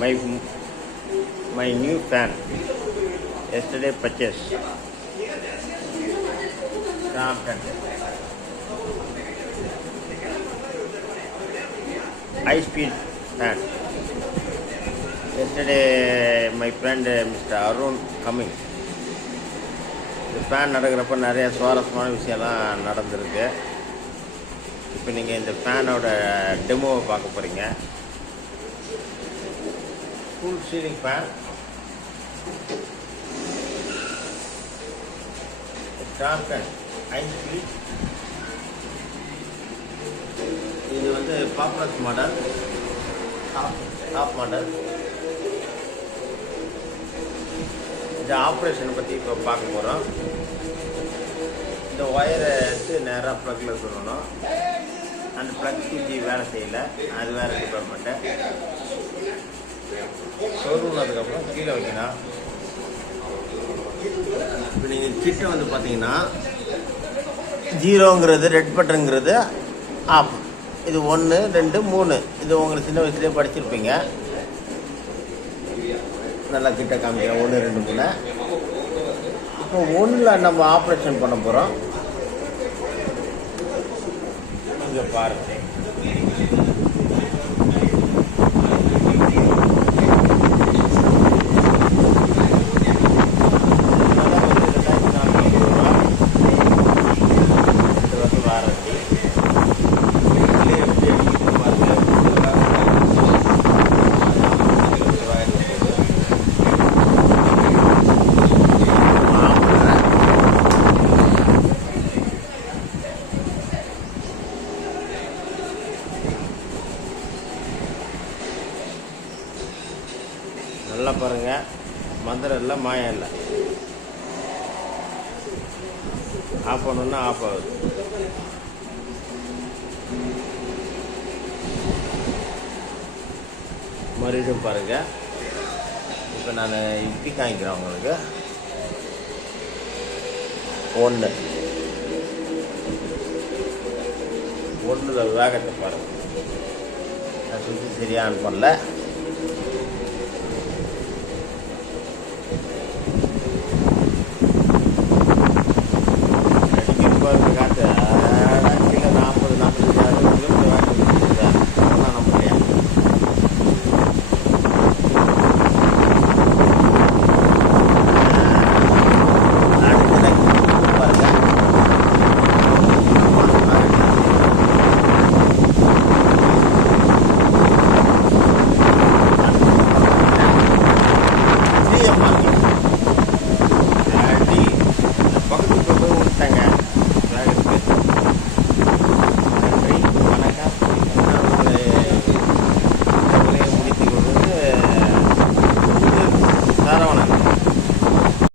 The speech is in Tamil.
My my new fan. Yesterday purchased. Crompton. High speed fan. Yesterday my friend Mr. Arun coming. இந்த ஃபேன் நடக்கிறப்ப நிறைய சுவாரஸ்யமான விஷயம்லாம் நடந்திருக்கு. இப்போ நீங்கள் இந்த ஃபேனோட டெமோவை பார்க்க போகிறீங்க. Full ceiling fan, Crompton 5 feet. இது வந்து பாப்புலர் மாடல், டாப் மாடல். இந்த ஆப்ரேஷனை பற்றி இப்போ பார்க்க போகிறோம். இந்த ஒயரை எடுத்து நேராக ப்ளக்கில் சொல்லணும். அந்த ப்ளக் சுவிட்சு வேலை செய்யலை, அது வேறு டிபார்ட்மெண்ட்டு. சொருனதுக்கப்புறம் கீழே வைக்கணும். இப்போ நீங்கள் கிட்ட வந்து பார்த்தீங்கன்னா 0ங்கிறது ரெட் பட்டனுங்கிறது ஆஃப். இது 1 2 3. இது உங்களுக்கு சின்ன வயசுலேயே படிச்சிருப்பீங்க. நல்லா கிட்ட காமிக்கிறேன். 1 2 3. இப்போ 1ல் நம்ம ஆப்ரேஷன் பண்ண போகிறோம். இங்கே பாருங்க. நல்லா பாருங்கள், மந்திரம் இல்லை, மாயம் இல்லை. ஆஃப் பண்ணணுன்னா ஆஃப் ஆகுது. மறுபடியும் பாருங்கள். இப்போ நான் இப்படி காமிக்கிறேன் உங்களுக்கு. 1ல் வேகத்தை பாருங்கள். நான் சுற்றி சரியாக ஆன் பண்ணல. பாருங்க.